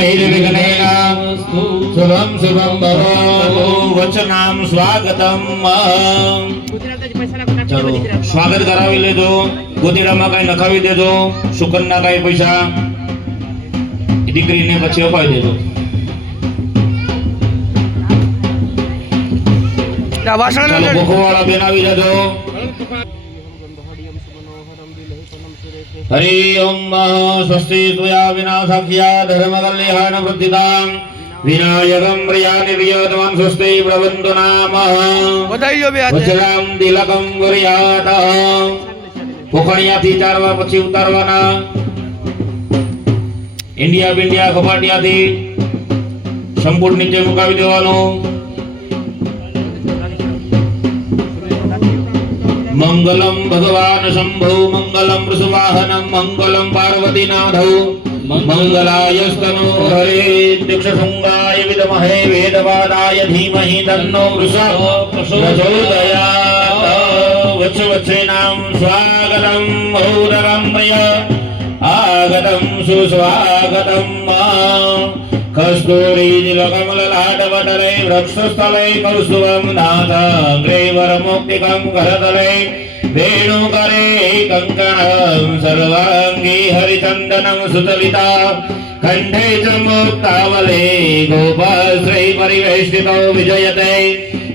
निर्विघ्नेन शुभं शुभं भवतु वचनाम स्वागतम चलो स्वागत करावी लेजो गोतीडाમાં કઈ નખાવી દેજો શુકનના કઈ પૈસા દીકરીને પછી અપાવી દેજો ચલો ભોખવાળા બેન આવી જજો हरि ओम स्वस्ति त्वया विनाशाख्या धर्मकल्याण वृद्धिदां विनायकं प्रियानिर्यतमं स्वस्ति प्रबन्धु नाम वज्रां तिलकं कुर्यात् पोखणियाथी चारवा પછી ઉતારવાના ઇન્ડિયા કપાટિયાથી સંપૂર્ણ નીચે મુકાવી દેવાનો मंगलम भगवान शंभो मंगलम वृषवाहनम मंगलम पार्वतीनाथौ मंगलायस्तनो हरे दक्षशृंगाय विद्महे वेदवादाय धीमहि तन्नो वृषभ प्रचोदयात् वत्सवत्सेनां स्वागतं महोदरं प्रिय आगतं सुस्वागतं कस्तूरी नीलकमललाटवटले वृक्षस्थले कौस्तुभं नाथाग्रे वरमुक्तिकं करतले वेणुकरे कङ्कणं सर्वाङ्गी हरिचन्दनं सुतलिता कण्ठे च मुक्तावले गोपालश्री परिवेष्टितो विजयते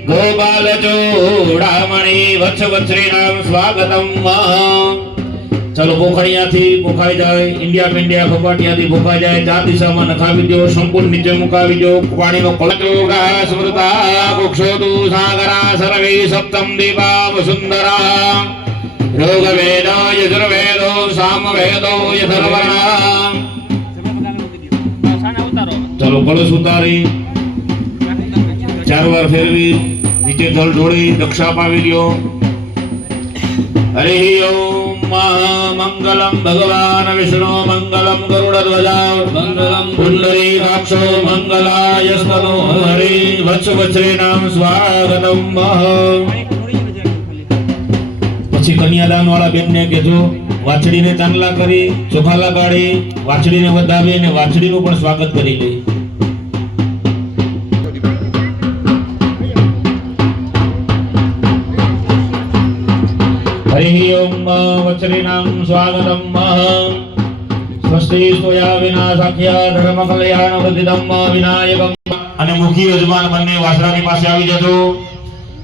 गोपालचूडामणि वत्सवत्सरीणां स्वागतं चलो पोखड़ियाथी मुकाई जाए इंडिया कपाटियाथी मुकाई जाए चार दिशामां नखावी दो संपूर्ण नीचे मुकावी दो पाणीनो कलचोगा स्मृता कुक्षोतु सागरा सर्वे सप्तम दीपा वसुंधरा रोगवेदो यजुर्वेदो सामवेदो यथर्वणा चलो कलश उतारी चार बार फेरवी नीचे जल ढोળી दक्षा पावी ल्यो हरि ओम मंगलम भगवान विष्णु मंगलम गरुड़ध्वजा मंगलम पुंडरीकाक्षो मंगलायस्तनो हरि वत्सवत्सरीणां स्वागतम પછી કન્યાદાન વાળા બેનને કહેજો વાછડીને ચાંદલા કરી ચોખા લગાડી વાછડીને વધાવી અને વાછડીનું પણ સ્વાગત કરી લે हरि ओम वत्सरीणां स्वागतं स्वस्ति त्वया विनाशाख्या धर्मकल्याण वृद्धिदं विनायकं અને મુખી યજમાન બંને વાસરાની પાસે આવી જજો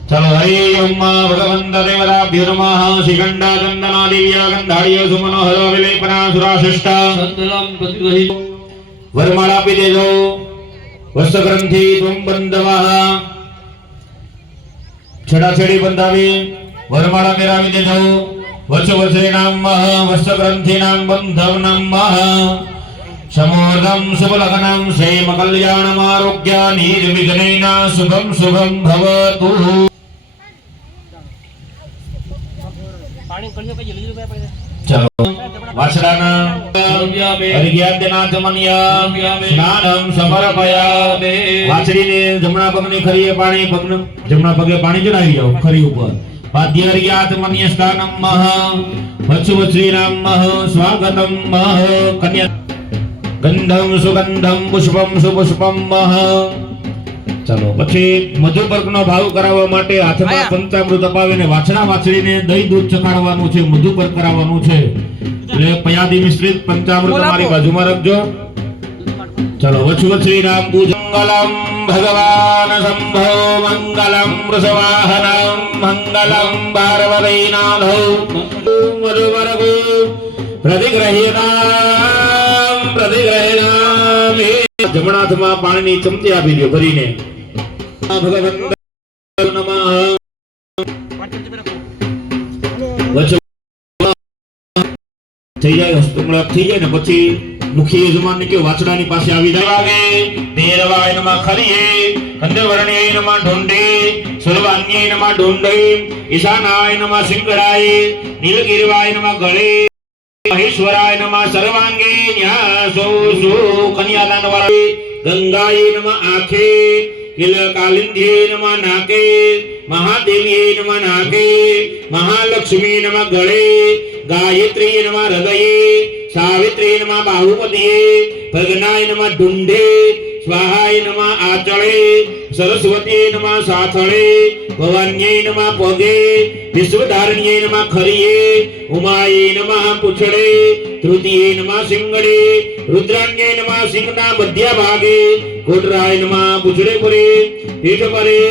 ચલો હરિ ઓમ ભગવંત દેવતાભ્યો નમઃ શ્રીગંડા ચંદના દિવ્યા ગંધાળ્ય સુમનોહર વિલેપના સુરાશિષ્ટા સંતલમ પ્રતિગ્રહી વરમાળા આપી દેજો વસ્ત્રગ્રંથિ ત્વં બંધવઃ છેડાછેડી બંધાવી वरमाला मेरावी देजो वत्सवत्सरीणां वत्सग्रन्थीनां बन्धवनं समोर्धं शुभलग्नं क्षेमकल्याणमारोग्यानिर्विघ्नेन शुभं शुभं भवतु चलो वासराना हरिज्ञानाचमन्या स्नानं समर्पयामि वासरीने जमणा पगने खरीए पाणी पगने जमणा पगे पाणी चढ़ावी जाओ खरी ऊपर पाद्यार्यात्मन्यस्थानं वत्सवत्सरीणां स्वागतं कन्या गंधं सुगंधं पुष्पं सुपुष्पं चलो પછી મધુપર્કનો ભાવ કરાવવા માટે હાથમાં પંચામૃત અપાવીને વાછડા વાછડીને દહીં દૂધ ચખાડવાનું છે મધુપર્ક કરાવવાનું છે એટલે પયાદી મિશ્રિત પંચામૃત મારી બાજુમાં રાખજો चलो वत्सवत्सरीणां पूजंगलम भगवान शंभो मंगलम वृषवाहनं मंगलम पार्वतीनाथौ मधुवरगो प्रतिग्रहीणां जमणा हाथमां पाणीनी चमची आपी दो भरीने भगवंत नमः થઈ જાય હસ્તમળક થઈ જાય ને પછી मुखी यजमान के वाचडानी पासे आवी जावे तेरवाय नमः खरिये कंदवर्णे नमः ढोंडे सुरवान्ये नमः ढोंडे ईशानाय नमः सिंगराय नीलगिरिवाय नमः गळे महेश्वराय नमः सर्वांगे न्यासो सो कन्यादान वाले गंगाय नमः आखे किलकालिंध्ये नमः नाके महादेवी नमः नाके महालक्ष्मी नमः गळे गायत्री नमः हृदये सावित्री नमः बाहुपतिये प्रज्ञाय नमः ढुंढे स्वाहाय नमः आचले सरस्वती नमः साथळे भवान्यै नमः पगे विश्वधारण्यै नमः खरिये उमायै नमः पुछड़े तृतीये नमः सिंगड़े रुद्राण्यै नमः सिंहना मध्य भागे कोटराय नमः पुछड़े परे पीठ परे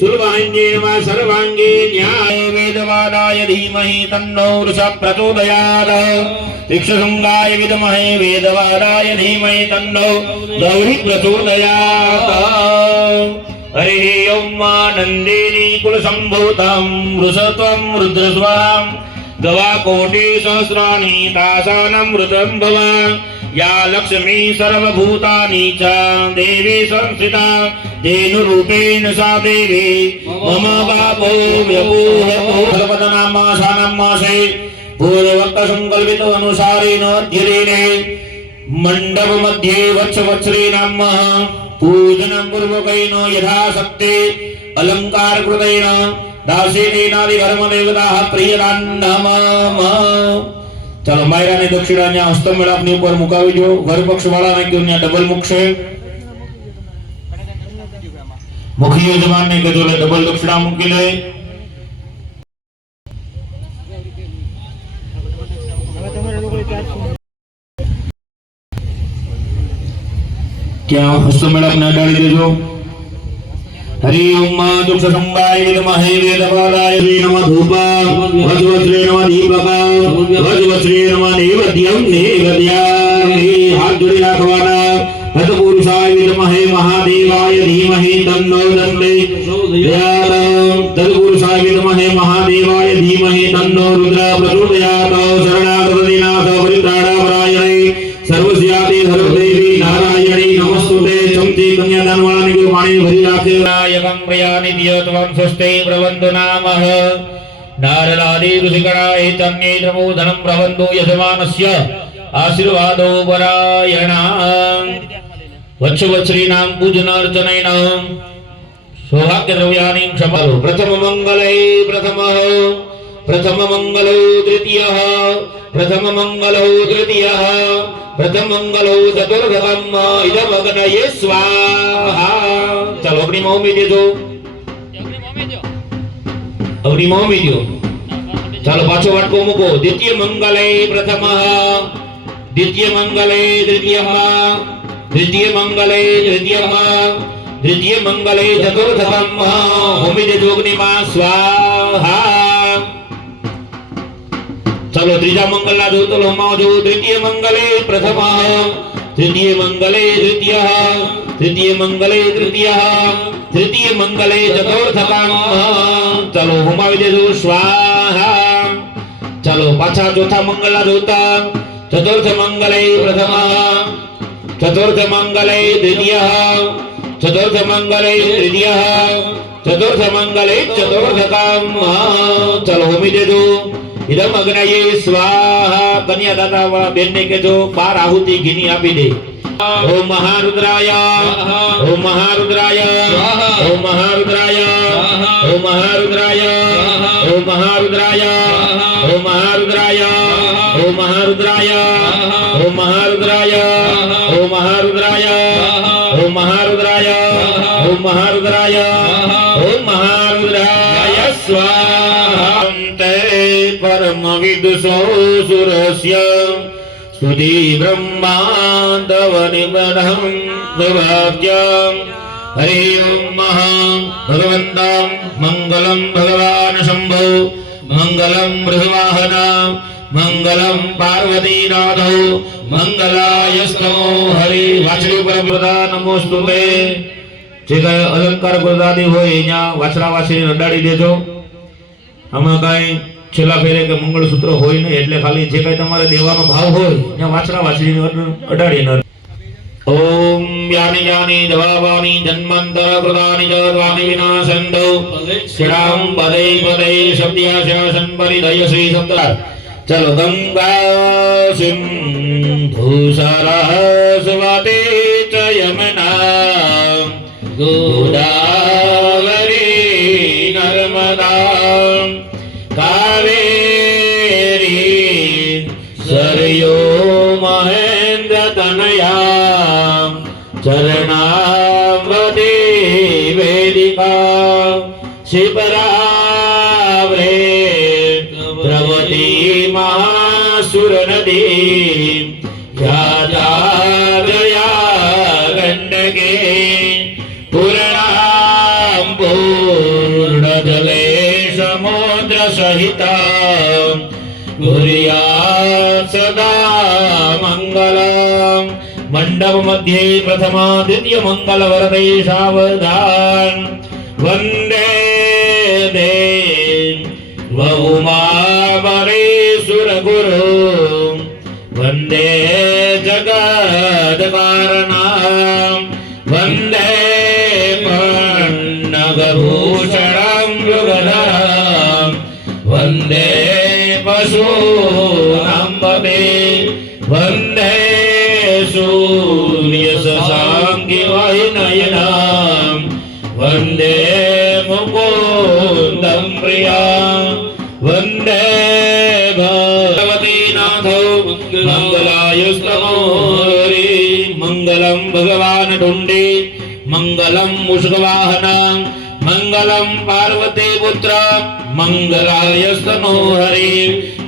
सुलभान्यै नमः सर्वांगे न्याय वेदवादाय धीमहि तन्नो वृषः प्रचोदयात् तीक्ष्णशृंगाय विद्महे वेदवादाय धीमहि तन्नो गौरी प्रचोदयात् हरि ओम नंदिनी कुलसंभूतं वृषत्वं रुद्रस्वां गवाकोटि सहस्राणि दासानमृतं भव या लक्ष्मी सर्वभूतानि च देवी संस्थिता धेनुरूपेण सा देवी मम बापो व्यपूहतो सर्वदनामासानं मासे पूर्ववक्त संकल्पित अनुसारेण अध्ययने मंडप मध्ये वत्सवत्सरे नमः पूजनं पूर्वकेन यथाशक्ति अलंकार कृतेन दासेनेनादि धर्मदेवताः प्रियदान नमः। चलो मायरा ने दक्षिणा न्या हस्तमेळ आपनी ઉપર મુકાવી જો વર પક્ષ વાળાને કે ન્યા ડબલ મુકશે મુખી યજમાન ને કહેજો લે ડબલ દક્ષિણા મૂકી લે क्या हस्तमेळ आपने अडाड़ी देजो हरि ओम दुक्ष संगाय विद्महे वेदवादाय नमः धूप वज्रवज्रे नमः दीपक वज्रवज्रे नमः नैवेद्यं नैवेद्यामि हाथ जोड़ी राखवाना तत्पुरुषाय विद्महे महादेवाय धीमहि तन्नो दन्ते प्रचोदयात् तत्पुरुषाय विद्महे महादेवाय धीमहि तन्नो रुद्र प्रचोदयात् शरणागतदीनाथ परित्राणापरायणे सर्वस्याति सर्वदेवी नारायणी नमस्तुते चमती कन्यादान वाला ने को पानी भरी राखे नायकं प्रियानि दियत्वं स्वस्ते प्रवन्तु नामः नारदादि ऋषिगणाय तन्ये प्रबोधनं प्रवन्तु यजमानस्य आशीर्वादो परायणा वत्सवत्सरीणां पूजनार्चनेन सौभाग्यद्रव्याणि क्षमालो प्रथम मंगलो द्वितीयः प्रथम मंगलो तृतीयः प्रथम मंगलो चतुर्थम इदमग्नये स्वाहा। चलो अपनी मोह में दे दो अपनी मोह में दो चलो पाछो वाटको मुको द्वितीय मंगले प्रथमः द्वितीय मंगले तृतीयः तृतीय मंगले तृतीयः तृतीय मंगले चतुर्थम होमी दे दो अग्नि मा स्वाहा। चलो त्रीजा मंगल ना जो तो होमा जो तृतीय मंगले प्रथमः तृतीय मंगले द्वितीयः तृतीय मंगले तृतीयः तृतीय मंगले चतुर्थकम चलो होमा विदे जो स्वाहा। चलो पाछा चौथा मंगल ना जोता चतुर्थ मंगले प्रथमः चतुर्थ मंगले द्वितीयः चतुर्थ मंगले तृतीयः चतुर्थ मंगले चतुर्थकम चलो होमी दे दो इदम अग्नये स्वाहा। कन्या दाता वाला बेन ने के जो 12 आहुति घी आपी दे ओम महारुद्राय ओम महारुद्राय ओम महारुद्राय ओम महारुद्राय ओम महारुद्राय ओम महारुद्राय ओम महारुद्राय ओम महारुद्राय ओम महारुद्राय ओम महारुद्राय ओम महारुद्राय ओम महारुद्राय स्वाहा। परम विदुषो सुरस्य स्तुति ब्रह्मांडवनिबधं विभाव्यं हरि ओम भगवन्तं मंगलं भगवान् शंभो मंगलं बृहवाहन मंगलं पार्वतीनाथो मंगलायस्तमो हरि वाचड़ी परमप्रदा नमोस्तुते जे कई अलंकार गुरदादी होय અહીંયા વાછડા વાછડી અડાડી દેજો આમાં કાઈ છેલ્લા ફેરે કે મંગળસૂત્ર હોય નહીં એટલે ખાલી જે કાઈ તમારે દેવાનો ભાવ હોય ત્યાં વાછડા વાછડીને અડાડીને ओम यानि यानि दवावानि जन्मांतर कृतानि च द्वानि विनाशन्तु श्रीराम पदे पदे शब्दयाशासन परिधय श्री शब्द चलो गंगा सिंधु सरस्वती च यमुना गोदावरी नर्मदा कावेरी सरयू चरणावते वेदिका शिपरावरे द्रवती महासुरनदी यादाद्रया गण्डके पूर्णां पूर्णजले समुद्रसहिता कुर्यात् सदा मङ्गलम् मंडप मध्ये प्रथमा द्वितीय मंगल वरदे सावधान वंदे देव उमा परेशुर गुरु वंदे जगद कारणं वंदे पन्नगभूषणं मृगधरं वंदे पशूनां पते वंदे सूर्य शशांकि वाहिनयनां वंदे मुकुन्दं प्रिया वंदे भगवती नाथो मंगलायुस्तमो हरि मंगलम भगवान ढुंडी मंगलम मुषगवाहन मंगलम पार्वती पुत्र मंगलायस्तनो हरि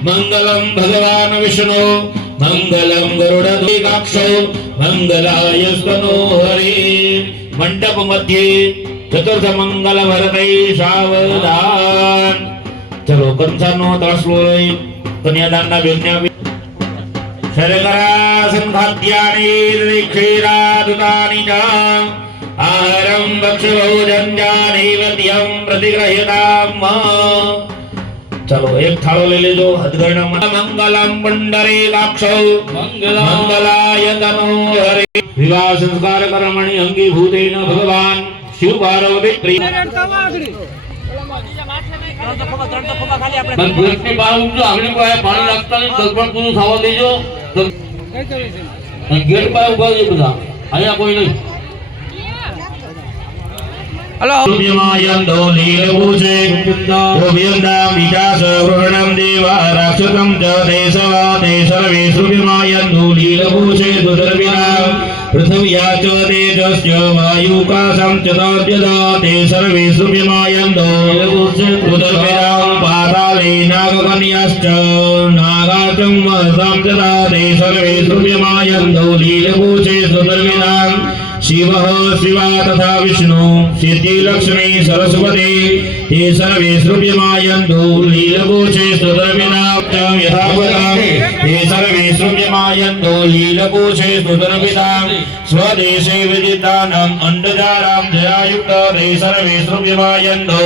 मंगलम भगवान विष्णु मंगलम गरुड़ध्वजाक्षो मंगलायस्तनो हरि मंडप मध्ये चतुर्थ मंगल वरदे सावधान चलो कंसानो दासलोय कन्यादानना बेनया शरकरा संखाद्यानि क्षीरादुतानि च आहारं भक्षभोजन नैवेद्यं प्रतिगृह्यताम् चलो एक थालो ले लेजो हथगढ़ मंगलम पुंडरीकाक्षो मंगलाय तनो हरि विवाह संस्कार कर्मणि अंगीभूतेन भगवान शिव पार्वती प्रिय પણ ભૂતની બહાર ઉઠજો આગળ પાસે પાણી લાગતા નહીં તલપણ પૂરું થવા દેજો ગેટ પાસે ઉભા છે બધા અહીંયા કોઈ નહીં सूर्यमायन्दो लीलभूषे गोविन्दां विकास वृषणं देवा राक्षसं च देशवा ते सर्वे सूर्यमायन्दो लीलभूषे दुर्विनां पृथिव्या च तेजस्य वायुकाशं च तद्यदा ते सर्वे सूर्यमायन्दो दुर्विनां पाताले नागकन्याश्च नागाचं महसां च ते सर्वे सूर्यमायन्दो लीलभूषे दुर्विनां शिवः शिवा तथा विष्णु सिद्धि लक्ष्मी सरस्वती ते सर्वे श्रुव्यमायन्तु लीलभूषे स्तुतर्विनां यथावतां ते सर्वे श्रुव्यमायन्तु लीलभूषे स्तुतर्विनां स्वदेशे विदितानाम् अण्डजारां जयायुक्त ते सर्वे श्रुव्यमायन्तु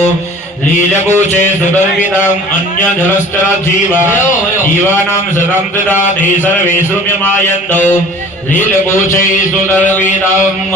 लीलभूषे स्तुतर्विनां अन्यजलश्चर जीवा जीवानां सदां तदा ते सर्वे श्रुव्यमायन्तु लीलभूषे स्तुतर्विनां